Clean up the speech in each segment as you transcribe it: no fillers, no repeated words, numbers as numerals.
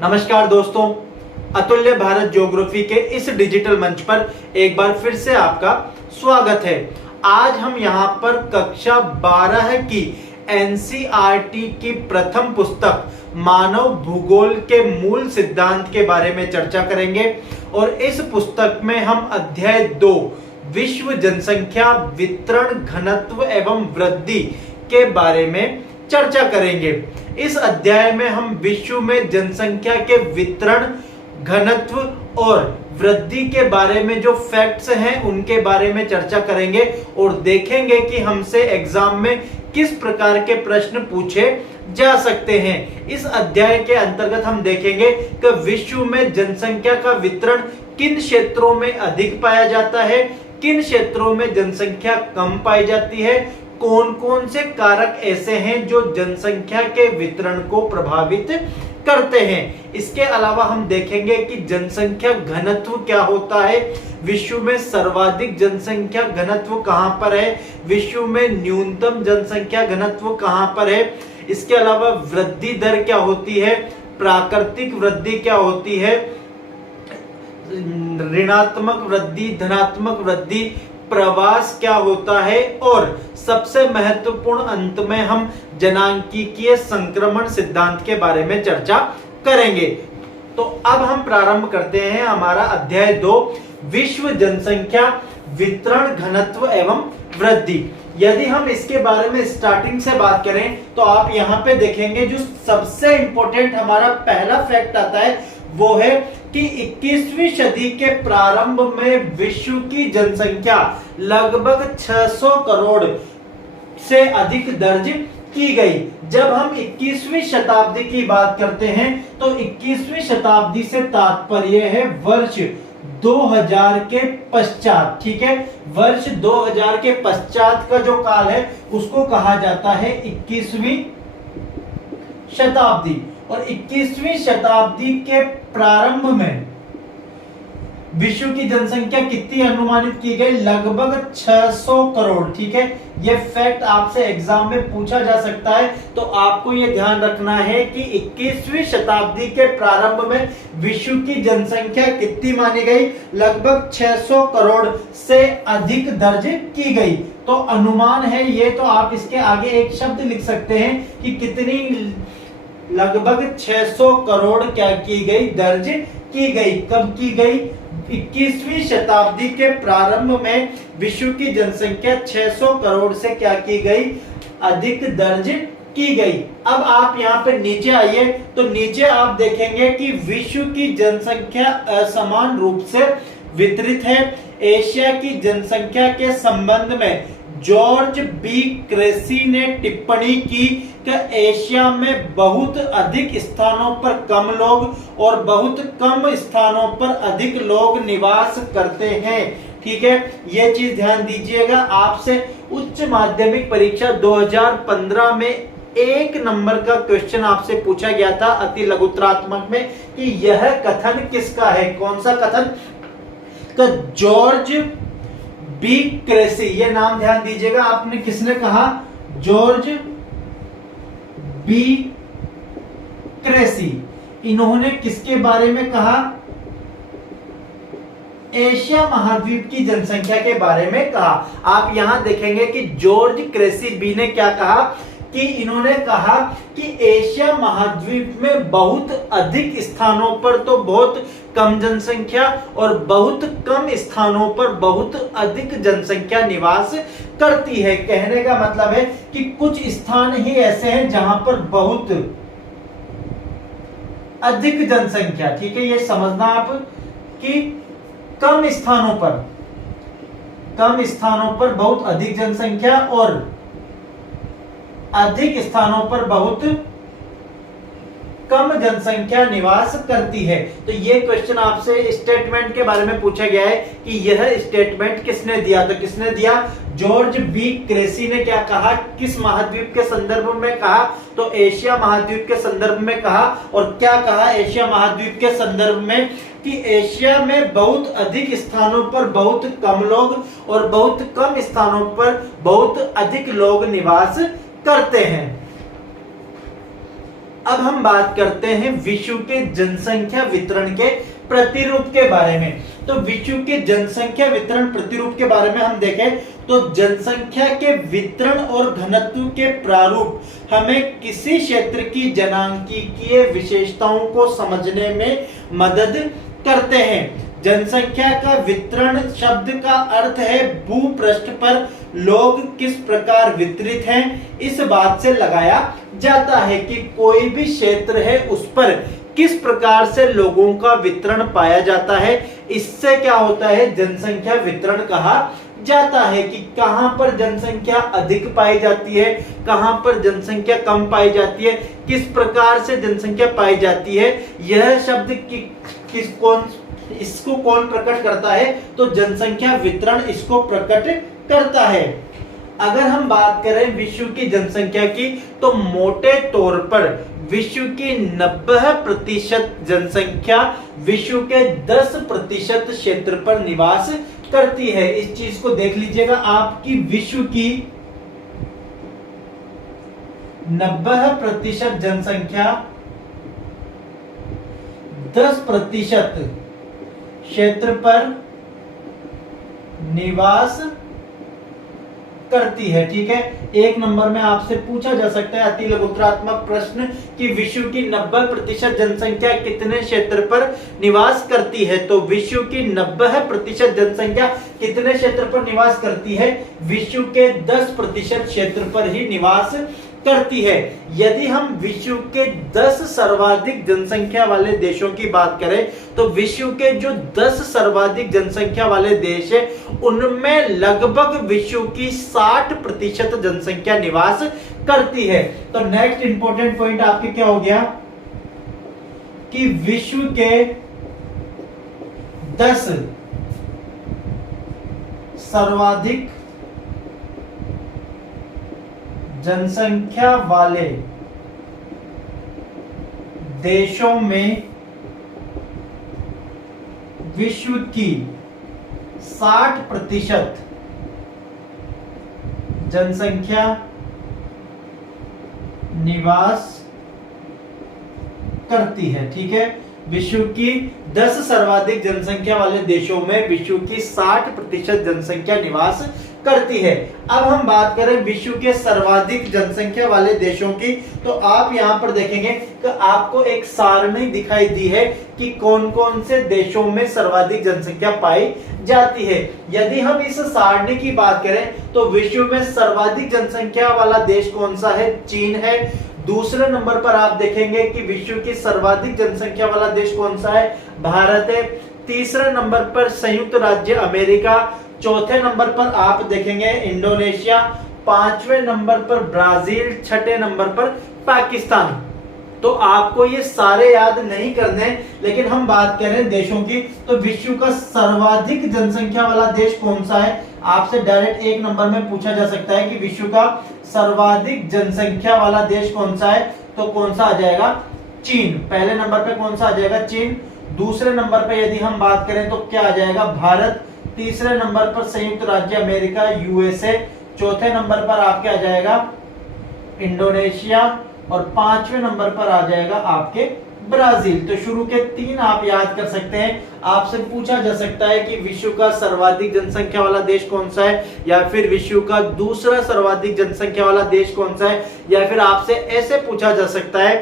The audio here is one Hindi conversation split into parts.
नमस्कार दोस्तों, अतुल्य भारत ज्योग्राफी के इस डिजिटल मंच पर एक बार फिर से आपका स्वागत है। आज हम यहाँ पर कक्षा 12 की एनसीईआरटी की प्रथम पुस्तक मानव भूगोल के मूल सिद्धांत के बारे में चर्चा करेंगे और इस पुस्तक में हम अध्याय 2 विश्व जनसंख्या वितरण घनत्व एवं वृद्धि के बारे में चर्चा करेंगे। इस अध्याय में हम विश्व में जनसंख्या के वितरण घनत्व और वृद्धि के बारे में जो फैक्ट्स हैं उनके बारे में चर्चा करेंगे और देखेंगे कि हमसे एग्जाम में किस प्रकार के प्रश्न पूछे जा सकते हैं। इस अध्याय के अंतर्गत हम देखेंगे कि विश्व में जनसंख्या का वितरण किन क्षेत्रों में अधिक पाया जाता है, किन क्षेत्रों में जनसंख्या कम पाई जाती है, कौन कौन से कारक ऐसे हैं जो जनसंख्या के वितरण को प्रभावित करते हैं। इसके अलावा हम देखेंगे कि जनसंख्या घनत्व क्या होता है, विश्व में सर्वाधिक जनसंख्या घनत्व कहां पर है, विश्व में न्यूनतम जनसंख्या घनत्व कहां पर है। इसके अलावा वृद्धि दर क्या होती है, प्राकृतिक वृद्धि क्या होती है, ऋणात्मक वृद्धि, धनात्मक वृद्धि, प्रवास क्या होता है और सबसे महत्वपूर्ण अंत में हम जनांकीय संक्रमण सिद्धांत के बारे में चर्चा करेंगे। तो अब हम प्रारंभ करते हैं हमारा अध्याय 2 विश्व जनसंख्या वितरण घनत्व एवं वृद्धि। यदि हम इसके बारे में स्टार्टिंग से बात करें तो आप यहाँ पे देखेंगे जो सबसे इंपॉर्टेंट हमारा पहला फैक्ट आता है वो है कि 21वीं सदी के प्रारंभ में विश्व की जनसंख्या लगभग 600 करोड़ से अधिक दर्ज की गई। जब हम 21वीं शताब्दी की बात करते हैं तो 21वीं शताब्दी से तात्पर्य है वर्ष 2000 के पश्चात। ठीक है, वर्ष 2000 के पश्चात का जो काल है उसको कहा जाता है 21वीं शताब्दी। और 21वीं शताब्दी के प्रारंभ में विश्व की जनसंख्या कितनी अनुमानित की गई, लगभग 600 करोड़। ठीक है, ये फैक्ट आपसे एग्जाम में पूछा जा सकता है, तो आपको ये ध्यान रखना है कि 21वीं शताब्दी के प्रारंभ में विश्व की जनसंख्या कितनी मानी गई, लगभग 600 करोड़ से अधिक दर्ज की गई। तो अनुमान है ये, तो आप इसके आगे एक शब्द लिख सकते हैं कि कितनी, लगभग 600 करोड़ क्या की गई, दर्ज की गई। कब की गई, 21वीं शताब्दी के प्रारंभ में विश्व की जनसंख्या 600 करोड़ से क्या की गई, अधिक दर्ज की गई। अब आप यहाँ पे नीचे आइए तो नीचे आप देखेंगे कि विश्व की जनसंख्या असमान रूप से वितरित है। एशिया की जनसंख्या के संबंध में जॉर्ज बी क्रेसी ने टिप्पणी की कि एशिया में बहुत अधिक स्थानों पर कम लोग और बहुत कम स्थानों पर अधिक लोग निवास करते हैं। ठीक है, यह चीज ध्यान दीजिएगा। आपसे उच्च माध्यमिक परीक्षा 2015 में 1 नंबर का क्वेश्चन आपसे पूछा गया था अति लघुत्रात्मक में कि यह कथन किसका है, कौन सा कथन, तो जॉर्ज बी क्रेसी, ये नाम ध्यान दीजिएगा। आपने किसने कहा, जॉर्ज बी क्रेसी। इन्होंने किसके बारे में कहा, एशिया महाद्वीप की जनसंख्या के बारे में कहा। आप यहां देखेंगे कि जॉर्ज क्रेसी बी ने क्या कहा कि इन्होंने कहा कि एशिया महाद्वीप में बहुत अधिक स्थानों पर तो बहुत कम जनसंख्या और बहुत कम स्थानों पर बहुत अधिक जनसंख्या निवास करती है। कहने का मतलब है कि कुछ स्थान ही ऐसे हैं जहां पर बहुत अधिक जनसंख्या, ठीक है, ये समझना आप कि कम स्थानों पर बहुत अधिक जनसंख्या और अधिक स्थानों पर बहुत कम जनसंख्या निवास करती है। तो ये क्वेश्चन आपसे स्टेटमेंट के बारे में पूछा गया है कि यह स्टेटमेंट किसने दिया, तो किसने दिया, जॉर्ज बी क्रेसी ने क्या कहा, किस महाद्वीप के संदर्भ में कहा, तो एशिया महाद्वीप के संदर्भ में कहा। और क्या कहा एशिया महाद्वीप के संदर्भ में कि एशिया में बहुत अधिक स्थानों पर बहुत कम लोग और बहुत कम स्थानों पर बहुत अधिक लोग निवास करते हैं। अब हम बात करते हैं विश्व के जनसंख्या वितरण के प्रतिरूप के बारे में। तो विश्व के जनसंख्या वितरण प्रतिरूप के बारे में हम देखें तो जनसंख्या के वितरण और घनत्व के प्रारूप हमें किसी क्षेत्र की जनांकीय विशेषताओं को समझने में मदद करते हैं। जनसंख्या का वितरण शब्द का अर्थ है भूपृष्ठ पर लोग किस प्रकार वितरित हैं, इस बात से लगाया जाता है कि कोई भी क्षेत्र है उस पर किस प्रकार से लोगों का वितरण पाया जाता है। इससे क्या होता है, जनसंख्या वितरण कहा जाता है कि कहां पर जनसंख्या अधिक पाई जाती है, कहां पर जनसंख्या कम पाई जाती है, किस प्रकार से जनसंख्या पाई जाती है। यह शब्द इसको कौन प्रकट करता है, तो जनसंख्या वितरण इसको प्रकट करता है। अगर हम बात करें विश्व की जनसंख्या की, तो मोटे तौर पर विश्व की 90% जनसंख्या विश्व के 10% क्षेत्र पर निवास करती है। इस चीज को देख लीजिएगा, आपकी विश्व की 90% जनसंख्या 10% क्षेत्र पर निवास करती है। ठीक है, एक नंबर में आपसे पूछा जा सकता है अति लघुत्रात्मक प्रश्न कि विश्व की 90% जनसंख्या कितने क्षेत्र पर निवास करती है। तो विश्व की 90% जनसंख्या कितने क्षेत्र पर निवास करती है, विश्व के 10% क्षेत्र पर ही निवास करती है। यदि हम विश्व के 10 सर्वाधिक जनसंख्या वाले देशों की बात करें, तो विश्व के जो 10 सर्वाधिक जनसंख्या वाले देश है उनमें लगभग विश्व की 60% जनसंख्या निवास करती है। तो नेक्स्ट इंपॉर्टेंट पॉइंट आपके क्या हो गया कि विश्व के 10 सर्वाधिक जनसंख्या वाले देशों में विश्व की 60% जनसंख्या निवास करती है। ठीक है, विश्व की 10 सर्वाधिक जनसंख्या वाले देशों में विश्व की 60% जनसंख्या निवास करती है। अब हम बात करें विश्व के सर्वाधिक जनसंख्या वाले देशों की, तो आप यहां पर देखेंगे कि आपको एक सारणी दिखाई दी है कि कौन कौन से देशों में सर्वाधिक जनसंख्या पाई जाती है। यदि हम इस सारणी की बात करें तो विश्व में सर्वाधिक जनसंख्या वाला देश कौन सा है, चीन है। दूसरे नंबर पर आप देखेंगे कि विश्व की सर्वाधिक जनसंख्या वाला देश कौन सा है, भारत है। तीसरे नंबर पर संयुक्त राज्य अमेरिका, चौथे नंबर पर आप देखेंगे इंडोनेशिया, पांचवें नंबर पर ब्राजील, छठे नंबर पर पाकिस्तान। तो आपको ये सारे याद नहीं करने, लेकिन हम बात करें देशों की, तो विश्व का सर्वाधिक जनसंख्या वाला देश कौन सा है, आपसे डायरेक्ट एक नंबर में पूछा जा सकता है कि विश्व का सर्वाधिक जनसंख्या वाला देश कौन सा है, तो कौन सा आ जाएगा, चीन। पहले नंबर पे कौन सा आ जाएगा, चीन। दूसरे नंबर पे यदि हम बात करें तो क्या आ जाएगा, भारत। तीसरे नंबर पर संयुक्त राज्य अमेरिका, यूएसए। चौथे नंबर पर आपके आ जाएगा इंडोनेशिया, और पांचवें नंबर पर आ जाएगा आपके ब्राजील। तो शुरू के 3 आप याद कर सकते हैं। आपसे पूछा जा सकता है कि विश्व का सर्वाधिक जनसंख्या वाला देश कौन सा है, या फिर विश्व का दूसरा सर्वाधिक जनसंख्या वाला देश कौन सा है, या फिर आपसे ऐसे पूछा जा सकता है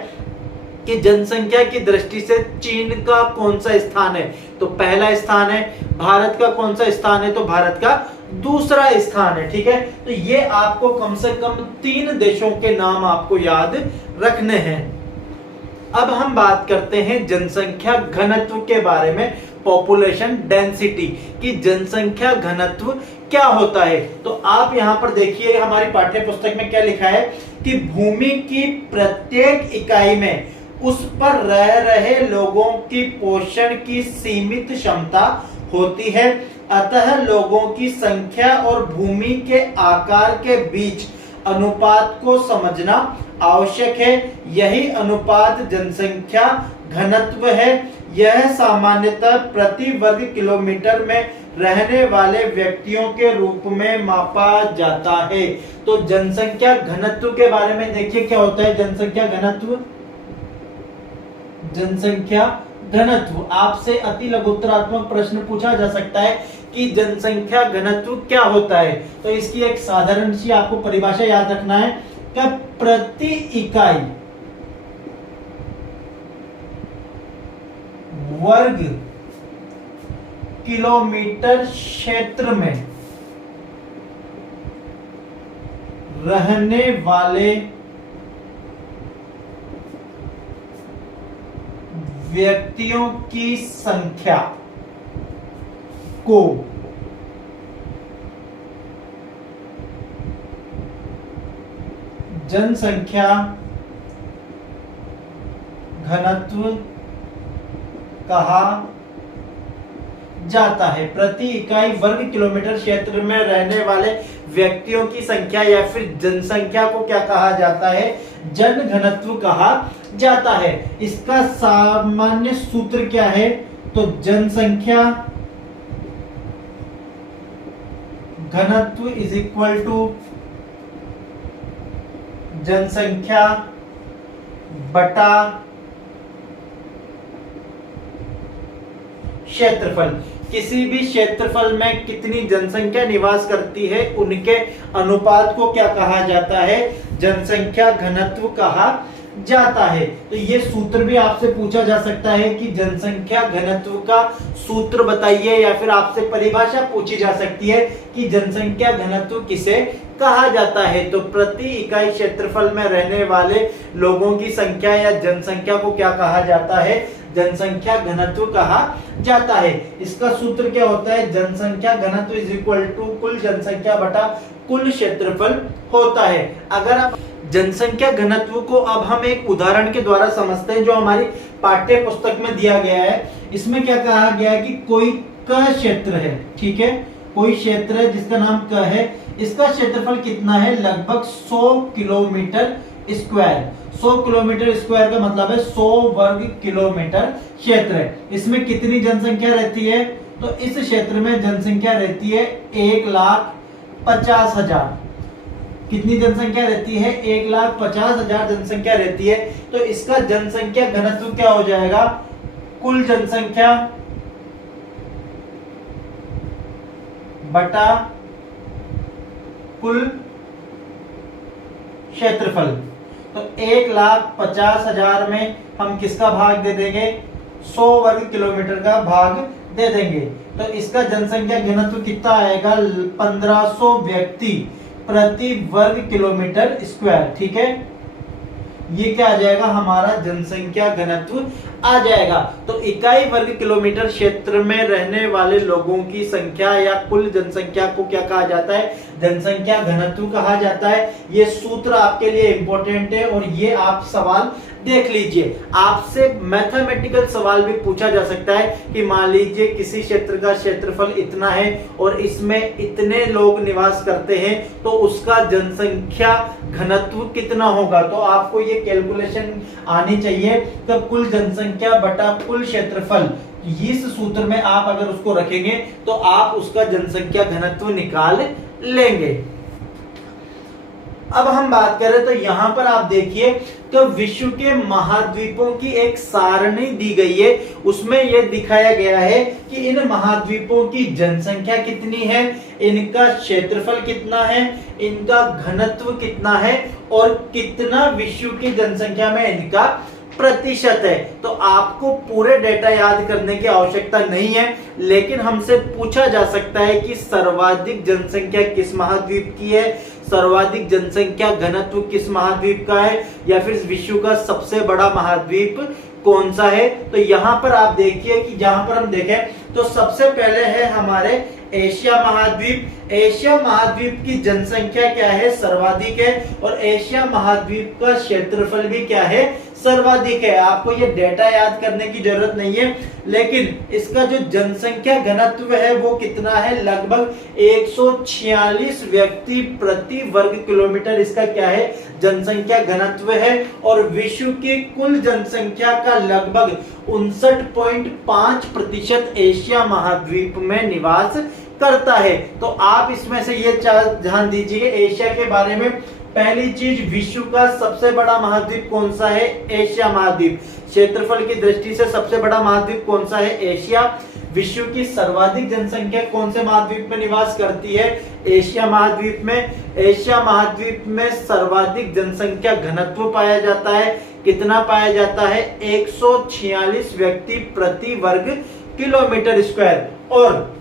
कि जनसंख्या की दृष्टि से चीन का कौन सा स्थान है, तो पहला स्थान है। भारत का कौन सा स्थान है, तो भारत का दूसरा स्थान है। ठीक है, तो ये आपको कम से कम 3 देशों के नाम आपको याद रखने हैं। अब हम बात करते हैं जनसंख्या घनत्व के बारे में, पॉपुलेशन डेंसिटी, कि जनसंख्या घनत्व क्या होता है। तो आप यहां पर देखिए हमारी पाठ्य पुस्तक में क्या लिखा है कि भूमि की प्रत्येक इकाई में उस पर रह रहे लोगों की पोषण की सीमित क्षमता होती है, अतः लोगों की संख्या और भूमि के आकार के बीच अनुपात को समझना आवश्यक है। यही अनुपात जनसंख्या घनत्व है। यह सामान्यतः प्रति वर्ग किलोमीटर में रहने वाले व्यक्तियों के रूप में मापा जाता है। तो जनसंख्या घनत्व के बारे में देखिए क्या होता है जनसंख्या घनत्व। जनसंख्या घनत्व। आपसे अति लघुत्तरात्मक प्रश्न पूछा जा सकता है कि जनसंख्या घनत्व क्या होता है। तो इसकी एक साधारण सी आपको परिभाषा याद रखना है कि प्रति इकाई वर्ग किलोमीटर क्षेत्र में रहने वाले व्यक्तियों की संख्या को जनसंख्या घनत्व कहा जाता है। प्रति इकाई वर्ग किलोमीटर क्षेत्र में रहने वाले व्यक्तियों की संख्या या फिर जनसंख्या को क्या कहा जाता है? जन घनत्व कहा जाता है। इसका सामान्य सूत्र क्या है? तो जनसंख्या घनत्व इज इक्वल टू जनसंख्या बटा क्षेत्रफल। किसी भी क्षेत्रफल में कितनी जनसंख्या निवास करती है उनके अनुपात को क्या कहा जाता है? जनसंख्या घनत्व कहा जाता है। तो ये सूत्र भी आपसे पूछा जा सकता है कि जनसंख्या घनत्व का सूत्र बताइए, या फिर आपसे परिभाषा पूछी जा सकती है कि जनसंख्या घनत्व किसे कहा जाता है। तो प्रति इकाई क्षेत्रफल में रहने वाले लोगों की संख्या या जनसंख्या को क्या कहा जाता है? जनसंख्या घनत्व कहा जाता है। इसका सूत्र क्या होता है? जनसंख्या घनत्व इज इक्वल टू कुल जनसंख्या बटा कुल क्षेत्रफल होता है। अगर आप जनसंख्या घनत्व को अब हम एक उदाहरण के द्वारा समझते हैं जो हमारी पाठ्य पुस्तक में दिया गया है। इसमें क्या कहा गया है कि कोई क क्षेत्र है, ठीक है, कोई क्षेत्र है जिसका नाम क है। इसका क्षेत्रफल कितना है? लगभग 100 किलोमीटर स्क्वायर। 100 किलोमीटर स्क्वायर का मतलब है 100 वर्ग किलोमीटर क्षेत्र है। इसमें कितनी जनसंख्या रहती है? तो इस क्षेत्र में जनसंख्या रहती है 1,50,000। कितनी जनसंख्या रहती है? 1,50,000 जनसंख्या रहती है। तो इसका जनसंख्या घनत्व क्या हो जाएगा? कुल जनसंख्या बटा कुल क्षेत्रफल। तो 1,50,000 में हम किसका भाग दे देंगे? 100 वर्ग किलोमीटर का भाग दे देंगे। तो इसका जनसंख्या घनत्व कितना आएगा? 1500 व्यक्ति प्रति वर्ग किलोमीटर स्क्वायर, ठीक है। ये क्या आ जाएगा? हमारा जनसंख्या घनत्व आ जाएगा। तो इकाई वर्ग किलोमीटर क्षेत्र में रहने वाले लोगों की संख्या या कुल जनसंख्या को क्या कहा जाता है? जनसंख्या घनत्व कहा जाता है। ये सूत्र आपके लिए इंपॉर्टेंट है और ये आप सवाल देख लीजिए। आपसे मैथमेटिकल सवाल भी पूछा जा सकता है कि मान लीजिए किसी क्षेत्र का क्षेत्रफल इतना है और इसमें इतने लोग निवास करते हैं तो उसका जनसंख्या घनत्व कितना होगा। तो आपको ये कैलकुलेशन आनी चाहिए कि कुल जनसंख्या बटा कुल क्षेत्रफल, इस सूत्र में आप अगर उसको रखेंगे तो आप उसका जनसंख्या घनत्व निकाल लेंगे। अब हम बात करें तो यहां पर आप देखिए तो विश्व के महाद्वीपों की एक सारणी दी गई है। उसमें यह दिखाया गया है कि इन महाद्वीपों की जनसंख्या कितनी है, इनका क्षेत्रफल कितना है, इनका घनत्व कितना है और कितना विश्व की जनसंख्या में इनका प्रतिशत है। तो आपको पूरे डेटा याद करने की आवश्यकता नहीं है, लेकिन हमसे पूछा जा सकता है कि सर्वाधिक जनसंख्या किस महाद्वीप की है, सर्वाधिक जनसंख्या घनत्व किस महाद्वीप का है, या फिर विश्व का सबसे बड़ा महाद्वीप कौन सा है। तो यहां पर आप देखिए कि जहां पर हम देखें तो सबसे पहले है हमारे एशिया महाद्वीप। एशिया महाद्वीप की जनसंख्या क्या है? सर्वाधिक है। और एशिया महाद्वीप का क्षेत्रफल भी क्या है? सर्वाधिक है। आपको ये डेटा याद करने की जरूरत नहीं है, लेकिन इसका जो जनसंख्या घनत्व है वो कितना है? लगभग 146 व्यक्ति प्रति वर्ग किलोमीटर इसका क्या है? जनसंख्या घनत्व है। और विश्व की कुल जनसंख्या का लगभग 59.5% एशिया महाद्वीप में निवास करता है। तो आप इसमें से ये ध्यान दीजिए एशिया के बारे में पहली चीज, विश्व का सबसे बड़ा महाद्वीप कौन सा है? एशिया महाद्वीप। क्षेत्रफल की दृष्टि से सबसे बड़ा महाद्वीप कौन सा है? एशिया। विश्व की सर्वाधिक जनसंख्या कौन से महाद्वीप में निवास करती है? एशिया महाद्वीप में। एशिया महाद्वीप में सर्वाधिक जनसंख्या घनत्व पाया जाता है। कितना पाया जाता है? 146 व्यक्ति प्रति वर्ग किलोमीटर स्क्वायर। और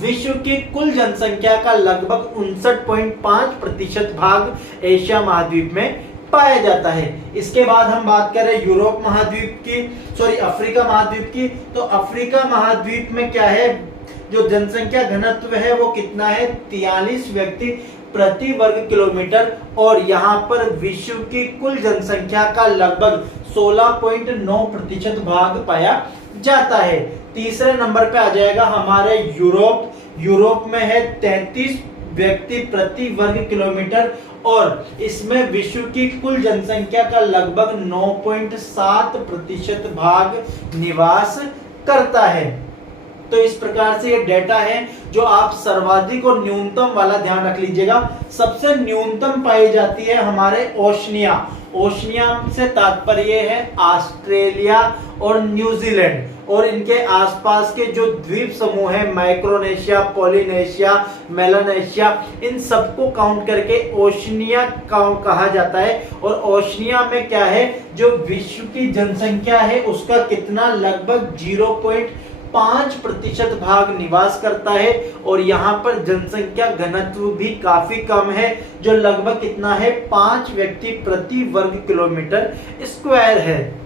विश्व की कुल जनसंख्या का लगभग 59.5% भाग एशिया महाद्वीप में पाया जाता है। इसके बाद हम बात करें यूरोप महाद्वीप की, सॉरी अफ्रीका महाद्वीप की। तो अफ्रीका महाद्वीप में क्या है, जो जनसंख्या घनत्व है वो कितना है? 43 व्यक्ति प्रति वर्ग किलोमीटर। और यहाँ पर विश्व की कुल जनसंख्या का लगभग 16.9% भाग पाया जाता है। तीसरे नंबर पे आ जाएगा हमारे यूरोप। यूरोप में है 33 व्यक्ति प्रति वर्ग किलोमीटर और इसमें विश्व की कुल जनसंख्या का लगभग 9.7% भाग निवास करता है। तो इस प्रकार से ये डेटा है जो आप सर्वाधिक और न्यूनतम वाला ध्यान रख लीजिएगा। सबसे न्यूनतम पाई जाती है हमारे ओशनिया। ओशनिया से तात्पर्य है ऑस्ट्रेलिया और न्यूजीलैंड और इनके आसपास के जो द्वीप समूह है, माइक्रोनेशिया, पॉलिनेशिया, मेलानेशिया, इन सबको काउंट करके ओशनिया कहा जाता है। और ओशनिया में क्या है, जो विश्व की जनसंख्या है उसका कितना, लगभग 0.5% भाग निवास करता है। और यहाँ पर जनसंख्या घनत्व भी काफी कम है, जो लगभग कितना है, 5 व्यक्ति प्रति वर्ग किलोमीटर स्क्वायर है।